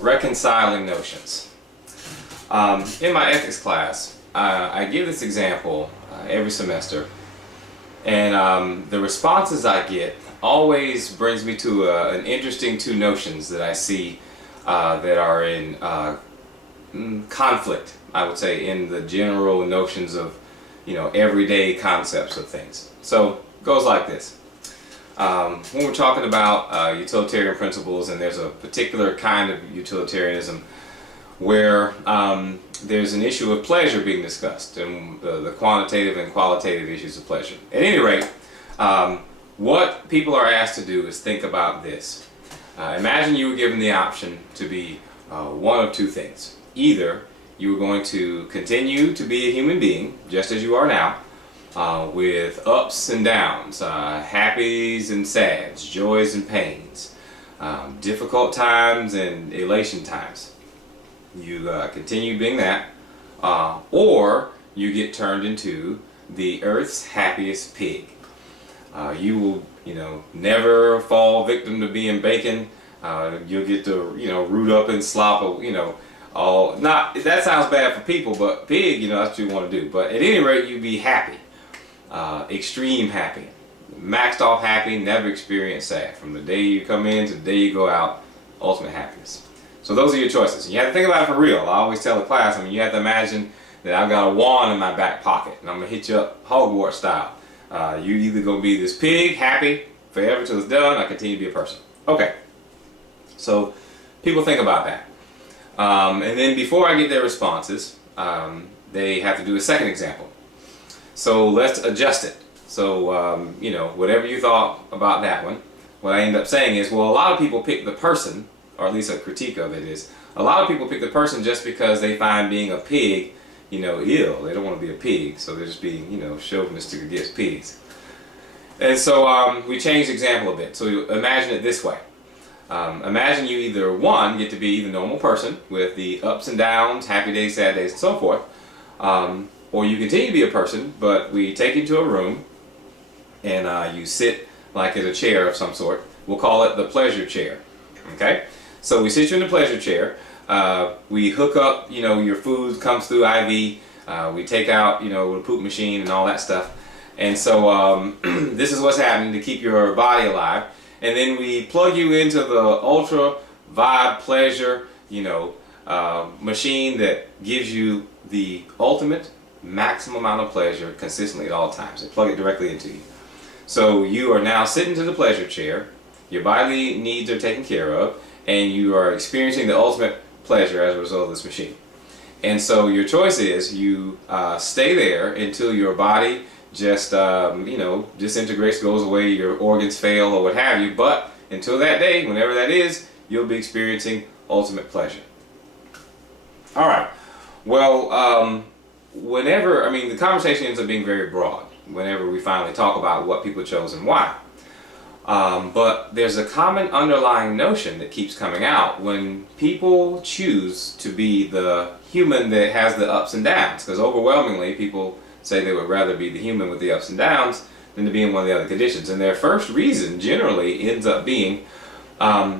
reconciling notions. In my ethics class, I give this example every semester, and the responses I get always brings me to an interesting two notions that I see that are in conflict, I would say, in the general notions of, everyday concepts of things. So it goes like this. When we're talking about utilitarian principles, and there's a particular kind of utilitarianism where there's an issue of pleasure being discussed, and the quantitative and qualitative issues of pleasure. At any rate, what people are asked to do is think about this. Imagine you were given the option to be one of two things. Either you were going to continue to be a human being, just as you are now, with ups and downs, happies and sads, joys and pains, difficult times and elation times. You continue being that, or you get turned into the earth's happiest pig. You will, never fall victim to being bacon. You'll get to, root up in slop, all, not, that sounds bad for people, but pig, that's what you want to do. But at any rate, you be happy. Extreme happy, maxed off happy, never experience sad. From the day you come in to the day you go out, ultimate happiness. So those are your choices. And you have to think about it for real. I always tell the class, you have to imagine that I've got a wand in my back pocket and I'm going to hit you up Hogwarts style. You either going to be this pig, happy forever till it's done, or continue to be a person. Okay. So people think about that. And then before I get their responses, they have to do a second example. So let's adjust it. So, whatever you thought about that one, what I end up saying is, well, a lot of people pick the person, or at least a critique of it is, a lot of people pick the person just because they find being a pig, ill. They don't want to be a pig, so they're just being, chauvinistic against pigs. And so we changed the example a bit. So imagine it this way. Imagine you either, one, get to be the normal person with the ups and downs, happy days, sad days, and so forth. Or you continue to be a person, but we take you to a room and you sit like in a chair of some sort. We'll call it the pleasure chair. Okay? So we sit you in the pleasure chair. We hook up, your food comes through IV. We take out, the poop machine and all that stuff. And so this is what's happening to keep your body alive. And then we plug you into the ultra vibe pleasure, machine that gives you the ultimate maximum amount of pleasure consistently at all times. They plug it directly into you. So you are now sitting to the pleasure chair, your bodily needs are taken care of, and you are experiencing the ultimate pleasure as a result of this machine. And so your choice is you stay there until your body just disintegrates, goes away, your organs fail or what have you, but until that day, whenever that is, you'll be experiencing ultimate pleasure. Alright, well, the conversation ends up being very broad whenever we finally talk about what people chose and why. But there's a common underlying notion that keeps coming out when people choose to be the human that has the ups and downs, because overwhelmingly people say they would rather be the human with the ups and downs than to be in one of the other conditions. And their first reason generally ends up being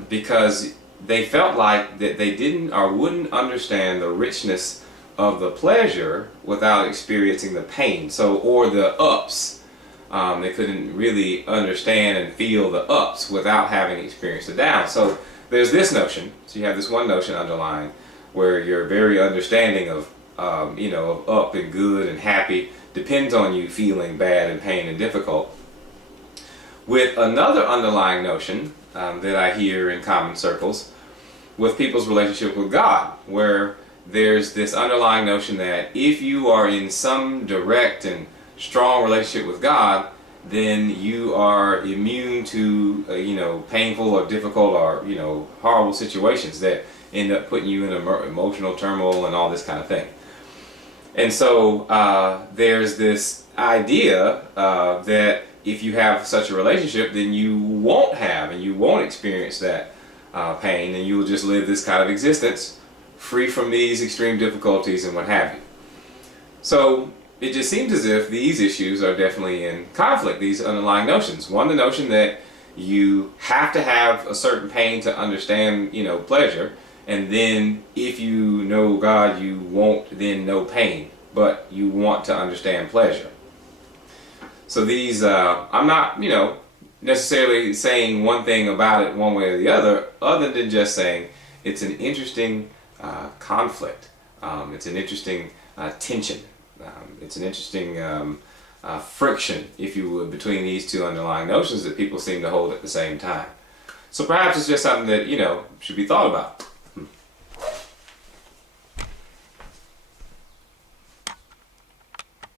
because they felt like that they didn't or wouldn't understand the richness of the pleasure without experiencing the pain. So, or the ups. They couldn't really understand and feel the ups without having experienced the downs. So there's this notion. So you have this one notion underlying where your very understanding of of up and good and happy depends on you feeling bad and pain and difficult. With another underlying notion that I hear in common circles with people's relationship with God, where there's this underlying notion that if you are in some direct and strong relationship with God, then you are immune to painful or difficult or horrible situations that end up putting you in emotional turmoil and all this kind of thing. And so there's this idea that if you have such a relationship, then you won't have and you won't experience that pain, and you will just live this kind of existence free from these extreme difficulties and what have you. So it just seems as if these issues are definitely in conflict, these underlying notions. One, the notion that you have to have a certain pain to understand, pleasure, and then if you know God, you won't then know pain, but you want to understand pleasure. So these, I'm not, necessarily saying one thing about it one way or the other than just saying it's an interesting conflict. It's an interesting tension. It's an interesting friction, if you would, between these two underlying notions that people seem to hold at the same time. So perhaps it's just something that, should be thought about.